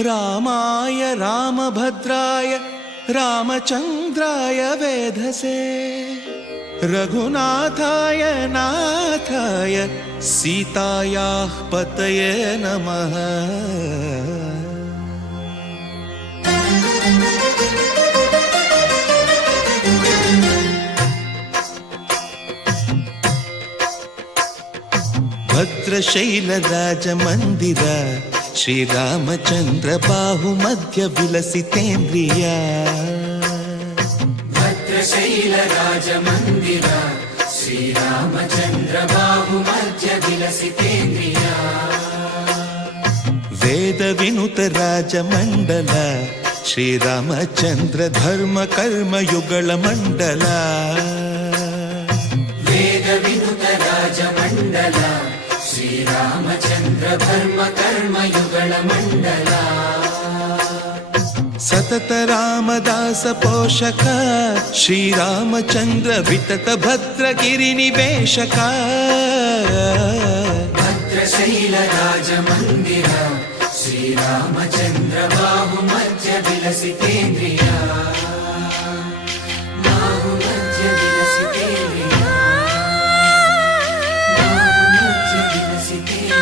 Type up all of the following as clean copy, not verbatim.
रामाय रामभद्राय रामचन्द्राय वेधसे रघुनाथाय नाथाय सीतायाः पतये नमः। भद्रशैलराजमन्दिर श्रीरामचन्द्र बाहुमध्य विलसितेन्द्रिया। भद्रशैलराजमन्दिर श्रीरामचन्द्र बाहुमध्य विलसितेन्द्रिया। वेदविनुत राजमण्डल श्रीरामचन्द्र धर्म कर्म युगल मण्डल। वेदविनुत राजमण्डल श्रीरामचन्द्र धर्म कर्म युगल मण्डल। सतत रामदास पोषक श्रीरामचन्द्र वितत भद्रगिरि निवेशक। भद्रशैल राजमन्दिर श्रीरामचन्द्र बाहुमध्य विलसितेन्द्रिया। बाहुमध्य विलसितेन्द्रिया। बाहुमध्य विलसितेन्द्रिया।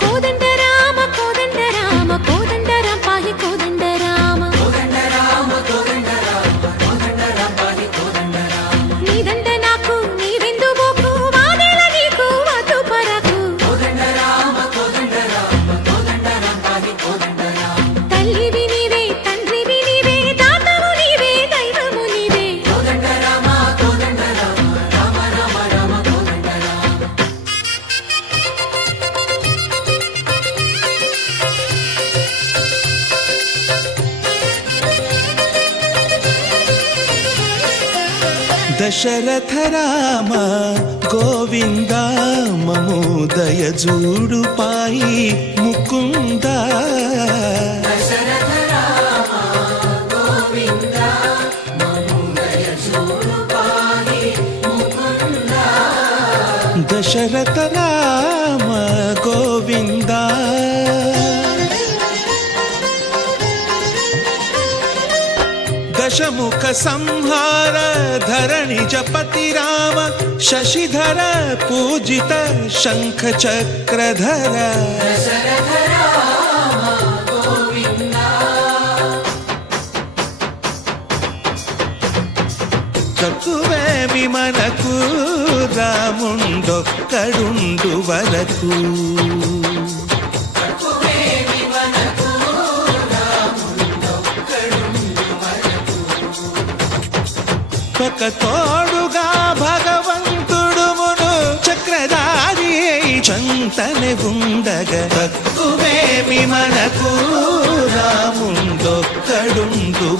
कोदंड राम कोदंड राम कोदंड राम पाहि कोदंड राम। कोदंड राम कोदंड राम कोदंड राम पाहि कोदंड राम। नीदंड नाकु नीविंदु बोकु वादेला नीकु वातु परकु। कोदंड राम पाहि कोदंड राम। तल्लिवि नीवे तंड्रिवि नीवे दातवु नीवे दैवमु नीवे। कोदंड राम राम राम राम कोदंड राम। दशरथ राम गोविंद ममोदय जूडु पाई मुकुंद। दशरथ राम गोविंद ममोदय जूडु पाहि मुकुंद। दशरथ राम गोविंद दशमुख संहार धरणि जपति राम शशिधर पूजित शंख चक्रधर। दशरथ राम गोविंद। తక్కువేమి మనకు రాముండొక్కడుండు వరకు। తక్కువేమి మనకు రాముండొక్కడుండు వరకు। ఒక తోడుగా భగవంతుడుమును చక్రధారి చంతనే ఉండగ తక్కువేమి మనకు రాముండొక్కడుండు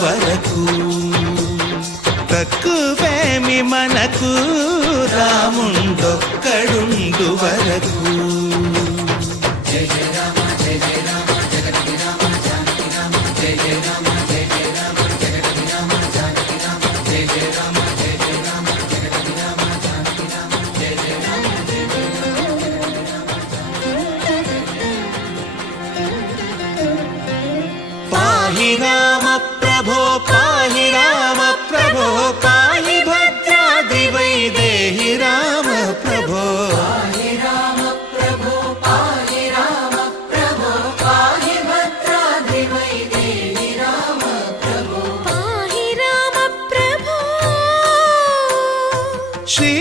వరకు। తక్కువేమి మనకు రాముండొక్కడుండు వరకు। జయ జయ రామ జయ జయ రామ జగతి రామ జానకి రామ జయ జయ రామ జయ జయ రామ జగతి రామ జానకి రామ జయ జయ రామ జయ జయ రామ జగతి రామ జానకి రామ జయ జయ రామ జయ జయ రామ। పాహి రామ ప్రభో పాహి రామ ప్రభో పాహి భద్రాద్రి వైదేహి రామ ప్రభో। పాహి రామ ప్రభో పాహి రామ ప్రభో పాహి భద్రాద్రి వైదేహి రామ ప్రభో। पाहि राम प्रभो। శ్రీ